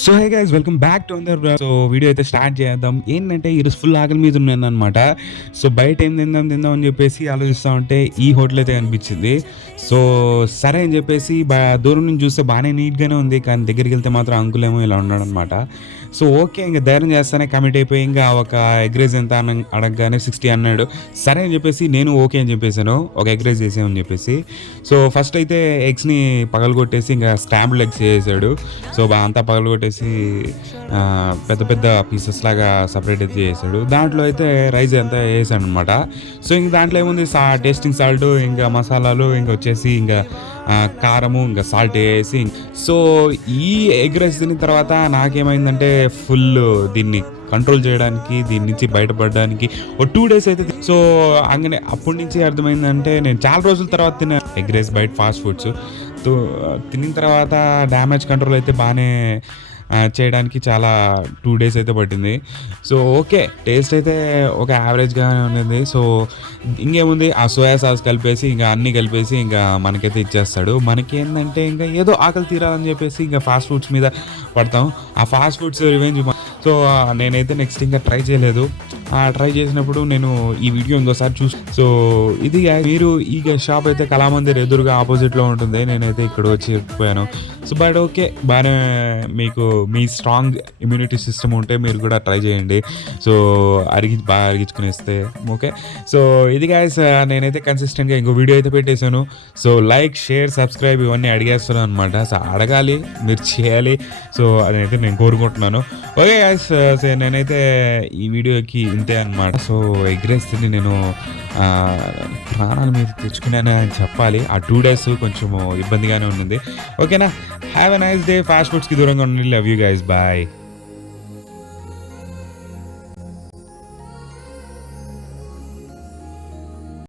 So hey guys welcome back to another. So video అయితే start చేద్దాం. ఏంటంటే ఈరోజు ఫుల్ ఆకలి మీద ఉన్నాను అనమాట. సో బయట ఏం తిందాం అని చెప్పేసి ఆలోచిస్తూ ఉంటే ఈ హోటల్ అయితే కనిపించింది. సో సరే అని చెప్పేసి దూరం నుంచి చూస్తే బాగానే నీట్గానే ఉంది, కానీ దగ్గరికి వెళ్తే మాత్రం అంకులేమో ఇలా ఉన్నాడు అనమాట. సో ఓకే, ఇంకా ధైర్యం చేస్తానే కమిట్ అయిపోయి ఇంకా ఒక ఎగ్ రైస్ ఎంత అని అడగగానే 60 అన్నాడు. సరే అని చెప్పేసి నేను ఓకే అని చెప్పేసాను, ఒక ఎగ్ రైస్ చేసామని చెప్పేసి. సో ఫస్ట్ అయితే ఎగ్స్ని పగలగొట్టేసి ఇంకా స్క్రాంబుల్ ఎగ్స్ చేసాడు. సో అంతా పగలగొట్టేసి పెద్ద పెద్ద పీసెస్ లాగా సపరేట్ అయితే చేసాడు. దాంట్లో అయితే రైస్ అంతా వేసాడు అనమాట. సో ఇంక దాంట్లో ఏముంది, టేస్టింగ్ సాల్ట్, ఇంకా మసాలాలు, ఇంకా వచ్చేసి ఇంకా కారము, ఇంకా సాల్ట్ వేసి. సో ఈ ఎగ్ రైస్ తిన్న తర్వాత నాకేమైందంటే ఫుల్ దీన్ని కంట్రోల్ చేయడానికి, దీని నుంచి బయటపడడానికి ఒక 2 days అయితే. సో అందుకనే అప్పటి నుంచి అర్థమైందంటే నేను చాలా రోజుల తర్వాత తిన్న ఎగ్ రైస్ బయట ఫాస్ట్ ఫుడ్స్ తిన్న తర్వాత డ్యామేజ్ కంట్రోల్ అయితే బాగానే చేయడానికి చాలా 2 days అయితే పట్టింది. సో ఓకే, టేస్ట్ అయితే ఒక యావరేజ్గానే ఉన్నది. సో ఇంకేముంది, ఆ సోయా సాస్ కలిపేసి ఇంకా అన్నీ కలిపేసి ఇంకా మనకైతే ఇచ్చేస్తాడు. మనకి ఏంటంటే ఇంకా ఏదో ఆకలి తీరాలని చెప్పేసి ఇంకా ఫాస్ట్ ఫుడ్స్ మీద పడతాం. ఆ ఫాస్ట్ ఫుడ్స్ రివెంజ్. సో నేనైతే నెక్స్ట్ ఇంకా ట్రై చేయలేదు. ట్రై చేసినప్పుడు నేను ఈ వీడియో ఇంకోసారి సో ఇది మీరు ఈ షాప్ అయితే కళామందిర్ ఎదురుగా ఆపోజిట్లో ఉంటుంది. నేనైతే ఇక్కడ వచ్చి ఎక్కిపోయాను. సో బట్ ఓకే, బాగానే మీకు మీ స్ట్రాంగ్ ఇమ్యూనిటీ సిస్టమ్ ఉంటే మీరు కూడా ట్రై చేయండి. సో బాగా అరిగించుకునేస్తే ఓకే. సో ఇది గాయస్, నేనైతే కన్సిస్టెంట్గా ఇంకో వీడియో అయితే పెట్టేశాను. సో లైక్, షేర్, సబ్స్క్రైబ్ ఇవన్నీ అడిగేస్తున్నాను అనమాట. సో అడగాలి, మీరు చేయాలి. సో అదైతే నేను కోరుకుంటున్నాను. ఓకే గాయస్, సో నేనైతే ఈ వీడియోకి ఇంతే అనమాట. సో ఎగ్ రైస్ తిని నేను ప్రాణాలు మీద తెచ్చుకున్నాను అని చెప్పాలి. ఆ 2 days కొంచెం ఇబ్బందిగానే ఉంది. ఓకేనా, have a nice day. Fast ఫుడ్స్కి దూరంగా ఉండండి. Love you guys, bye.